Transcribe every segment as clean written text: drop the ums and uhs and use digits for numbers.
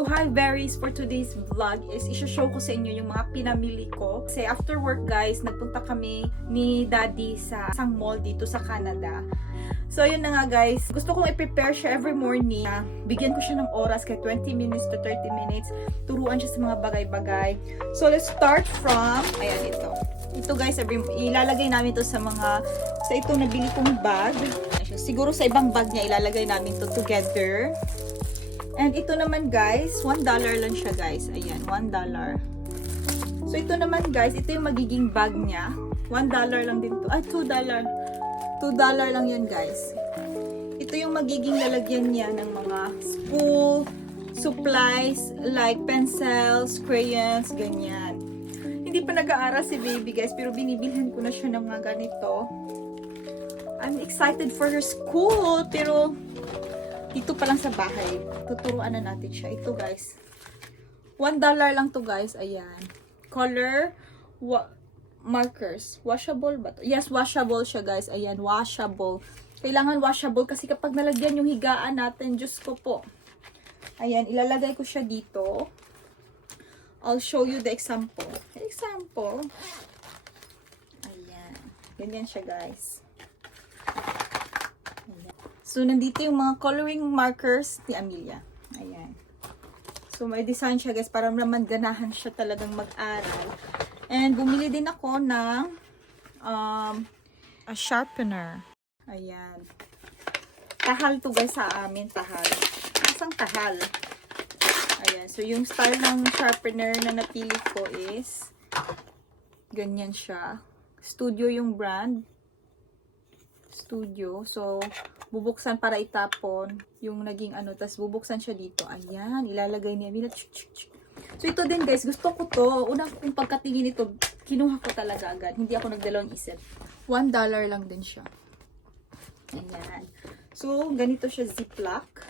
So hi berries, for today's vlog is isha-show ko sa inyo yung mga pinamili ko. Kasi after work guys, nagpunta kami ni daddy sa isang mall dito sa Canada. So yun na nga guys, gusto kong i-prepare siya every morning. Bigyan ko siya ng oras, kaya 20 minutes to 30 minutes. Turuan siya sa mga bagay-bagay. So let's start from, ayan ito. Ito guys, ilalagay namin to sa mga, sa ito nabili kong bag. Siguro sa ibang bag niya, ilalagay namin to together. And ito naman guys, $1 lang siya guys. Ayan, $1. So ito naman guys, ito yung magiging bag niya. $1 lang din to. Ay, $2. $2 lang yan guys. Ito yung magiging lalagyan niya ng mga school supplies like pencils, crayons, ganyan. Hindi pa nag-aaral si baby guys, pero binibilhan ko na siya ng mga ganito. I'm excited for her school, pero dito pa lang sa bahay, tuturuan na natin siya. Ito guys, $1 lang to guys. Ayan, color markers, washable ba to? Yes, washable siya guys. Ayan, washable. Kailangan washable kasi kapag nalagyan yung higaan natin, Diyos ko po. Ayan, ilalagay ko siya dito. I'll show you the example. Ayan, ganyan siya guys. So, nandito yung mga coloring markers ni Amelia. Ayan. So, may design siya guys para naman ganahan siya talagang mag-aral. And, bumili din ako ng a sharpener. Ayan. Tahal to guys sa amin, tahal. Isang tahal. Ayan. So, yung style ng sharpener na napili ko is ganyan siya. Studio yung brand. Studio. So, bubuksan para itapon yung naging ano, tas bubuksan siya dito. Ayan, ilalagay niya. So, ito din guys, gusto ko to. Una kong pagkatingin ito, kinuha ko talaga agad. Hindi ako nagdalawang isip. $1 lang din siya. Ayan. So, ganito siya ziplock.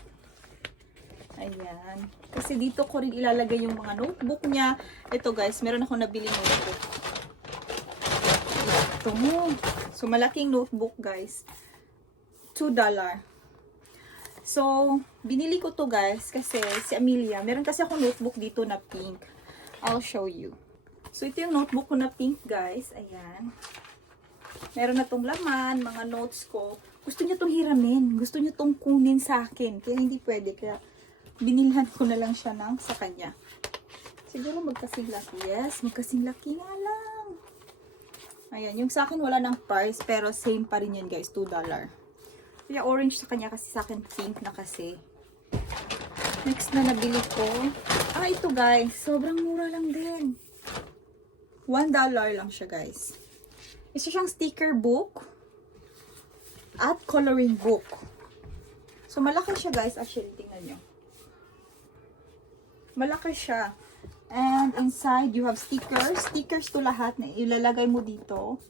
Ayan. Kasi dito ko rin ilalagay yung mga notebook niya. Ito guys, meron ako nabili notebook. Ito. So, malaking notebook guys. $2. So, binili ko to guys kasi si Amelia, meron kasi ako notebook dito na pink. I'll show you. So, ito yung notebook ko na pink guys. Ayan. Meron na tong laman, mga notes ko. Gusto niya tong hiramin. Gusto niya tong kunin sa akin. Kaya hindi pwede. Kaya binilhan ko na lang siya sa kanya. Siguro magkasing laki. Yes, magkasing laki nga lang. Ayan. Yung sa akin wala ng price pero same pa rin yan guys. $2. Kaya orange sa kanya kasi sa akin pink na kasi. Next na nabili ko. Ito guys. Sobrang mura lang din. $1 lang siya guys. Isa siyang sticker book at coloring book. So malaki siya guys. Actually, tingnan nyo. Malaki siya. And inside you have stickers. Stickers to lahat na ilalagay mo dito.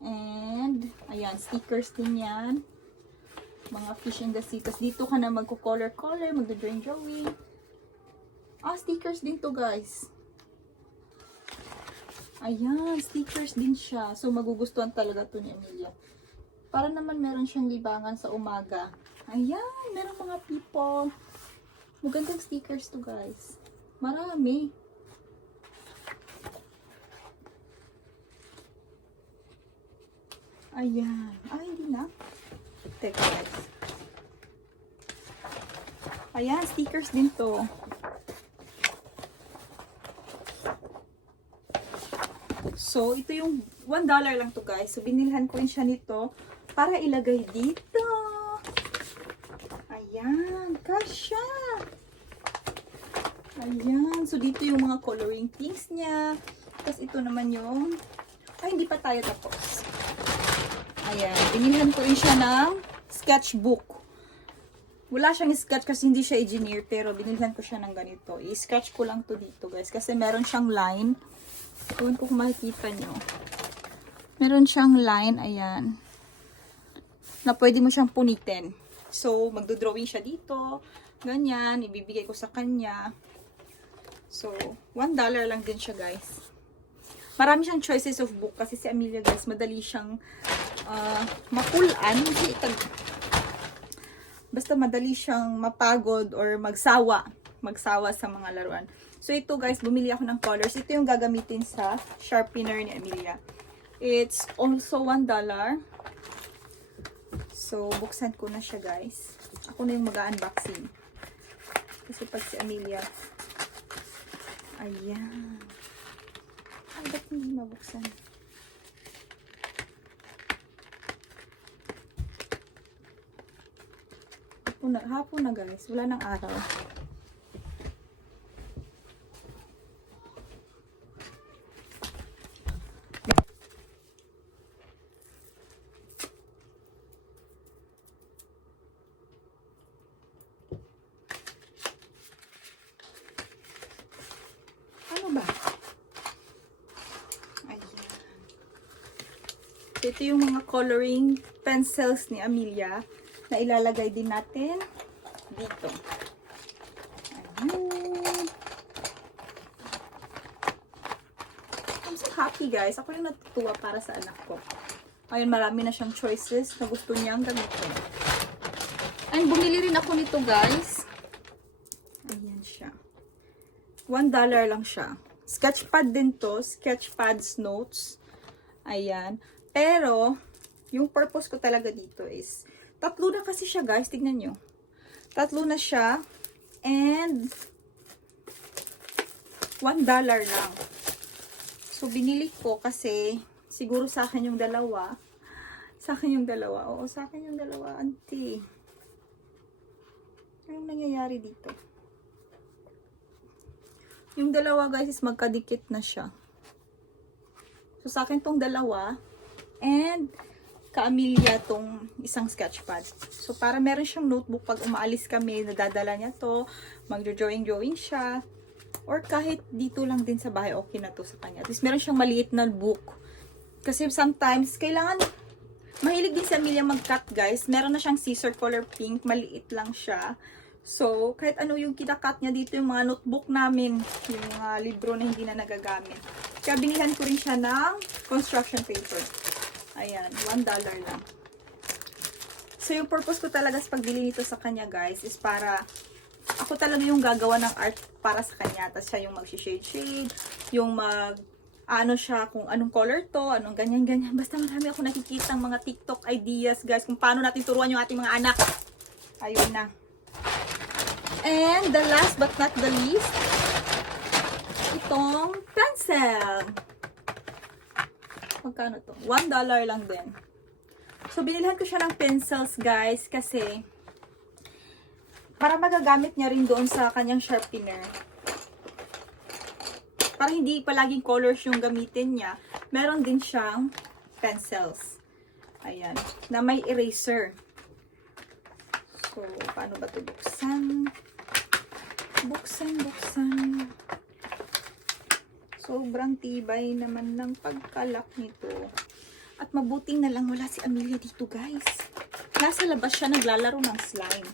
And ayan, stickers din yan. Mga fish in the sea. Tapos dito ka na magko-color, magdo-drawing. Stickers din to guys. Ayan, stickers din siya. So, magugustuhan talaga to ni Amelia. Para naman meron siyang libangan sa umaga. Ayan, meron mga people. Magandang stickers to guys. Marami. Ayan. Hindi na. Teka guys. Ayan, stickers din to. So, ito yung $1 lang to guys. So, binilhan ko rin siya nito para ilagay dito. Ayan, kasya. Ayan. So, dito yung mga coloring things niya. Tapos, ito naman yung hindi pa tayo tapos. Ayan, binilhan ko rin siya ng sketchbook. Wala siyang sketch kasi hindi siya engineer, pero binilhan ko siya ng ganito. I-sketch ko lang to dito guys, kasi meron siyang line. Doon ko kung makikita nyo. Meron siyang line, ayan, na pwede mo siyang punitin. So, magdo-drawing siya dito. Ganyan, ibibigay ko sa kanya. So, $1 lang din siya guys. Marami siyang choices of book kasi si Amelia guys, madali siyang mapulaan. Basta madali siyang mapagod or magsawa magsawa sa mga laruan. So, ito guys, bumili ako ng colors. Ito yung gagamitin sa sharpener ni Amelia. It's also $1. So, buksan ko na siya guys. Ako na yung mag-unboxing. Kasi pag si Amelia, ayan. Ay, ba't hindi mabuksan? Hapon na guys. Wala nang araw. Ano ba? Ayan. Ito yung mga coloring pencils ni Amelia na ilalagay din natin dito. Ayan. I'm so happy guys. Ako yung natutuwa para sa anak ko. Ayun, marami na siyang choices na gusto niyang gamitin. And bumili rin ako nito guys. Ayan siya. $1 lang siya. Sketchpad din to. Sketchpad's notes. Ayan. Pero, yung purpose ko talaga dito is, tatlo na kasi siya guys. Tignan nyo. Tatlo na siya. And, $1 lang. So, binili ko kasi, siguro sa akin yung dalawa. Sa akin yung dalawa. Oo, sa akin yung dalawa, auntie. Anong nangyayari dito? Yung dalawa guys is magkadikit na siya. So, sa akin tong dalawa. And, ka-Amelia tong isang sketchpad. So, para meron siyang notebook pag umaalis kami, nadadala niya to, magjo-drawing siya, or kahit dito lang din sa bahay, okay na to sa kanya. At least meron siyang maliit na book. Kasi sometimes, kailangan, mahilig din si Amelia mag-cut guys. Meron na siyang scissor color pink, maliit lang siya. So, kahit ano yung kinakat niya dito, yung mga notebook namin, yung mga libro na hindi na nagagamit. Kaya binilhan ko rin siya ng construction paper. Ayan, $1 lang. So, yung purpose ko talaga sa pagbili nito sa kanya, guys, is para ako talaga yung gagawa ng art para sa kanya. Tapos siya yung mag-shade-shade, yung ano siya, kung anong color to, anong ganyan-ganyan. Basta marami ako nakikita ng mga TikTok ideas, guys, kung paano natin turuan yung ating mga anak. Ayun na. And the last but not the least, itong pencil. Magkano to? $1 lang din. So, binilhan ko siya ng pencils, guys, kasi para magagamit niya rin doon sa kanyang sharpener. Para hindi palaging colors yung gamitin niya, meron din siyang pencils. Ayan. Na may eraser. So, paano ba ito buksan? Buksan. Sobrang tibay naman ng pagkalak nito. At mabuting na lang wala si Amelia dito, guys. Nasa labas siya naglalaro ng slime.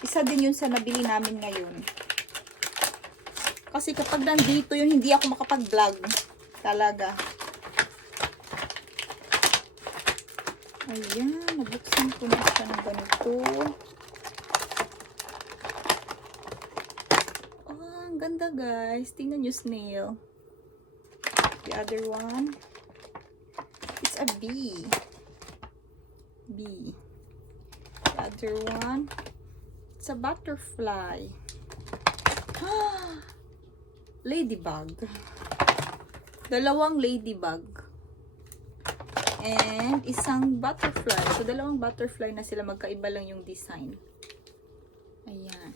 Isa din yun sa nabili namin ngayon. Kasi kapag nandito yun, hindi ako makapag-vlog. Talaga. Ayan, nabuksan ko na siya ng ganito. Oh, ang ganda guys. Tingnan nyo snail. The other one, it's a bee. The other one, it's a butterfly. Ladybug. Dalawang ladybug. And isang butterfly. So, dalawang butterfly na sila. Magkaiba lang yung design. Ayan.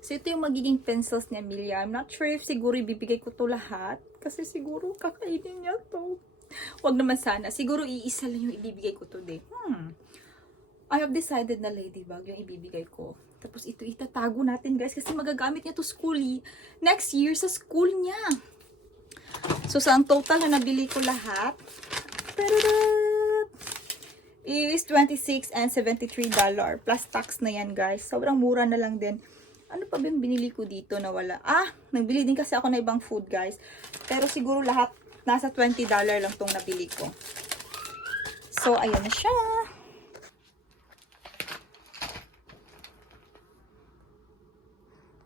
So, ito yung magiging pencils ni Amelia. I'm not sure if siguro ibibigay ko to lahat. Kasi siguro kakainin niya to. Huwag naman sana. Siguro iisa lang yung ibibigay ko today. I have decided na ladybug yung ibibigay ko. Tapos ito itatago natin guys. Kasi magagamit niya to school. Next year sa school niya. So sa ang total na nabili ko lahat. Is $26 and $73. Plus tax na yan guys. Sobrang mura na lang din. Ano pa ba yung binili ko dito na wala? Nagbili din kasi ako na ibang food, guys. Pero siguro lahat nasa $20 lang tong nabili ko. So, ayan na siya.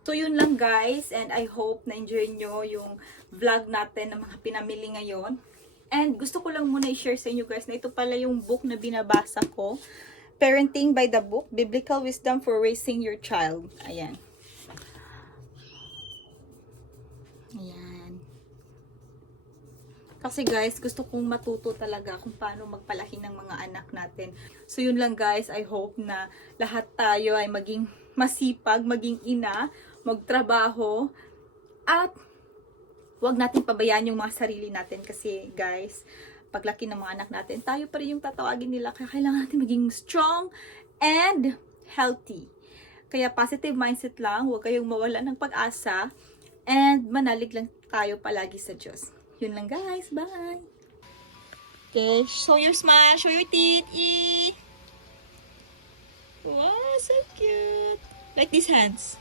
So yun lang guys, and I hope na-enjoy nyo yung vlog natin ng mga pinamili ngayon. And gusto ko lang muna i-share sa inyo guys na ito pala yung book na binabasa ko. Parenting by the Book, Biblical Wisdom for Raising Your Child. Ayan. Ayan. Kasi guys, gusto kong matuto talaga kung paano magpalaki ng mga anak natin. So yun lang guys, I hope na lahat tayo ay maging masipag, maging ina, magtrabaho, at wag natin pabayaan yung mga sarili natin kasi guys, paglaki ng mga anak natin, tayo pa rin yung tatawagin nila. Kaya kailangan natin maging strong and healthy. Kaya positive mindset lang, huwag kayong mawala ng pag-asa, and manalig lang tayo palagi sa Diyos. Yun lang guys, bye! Okay, show your smile, show your teeth, eee! Wow, so cute! Like these hands.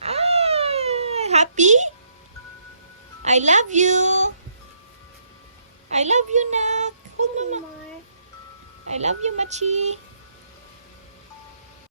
Ah, happy? I love you. I love you, Nak. Hold mama. I love you, Machi.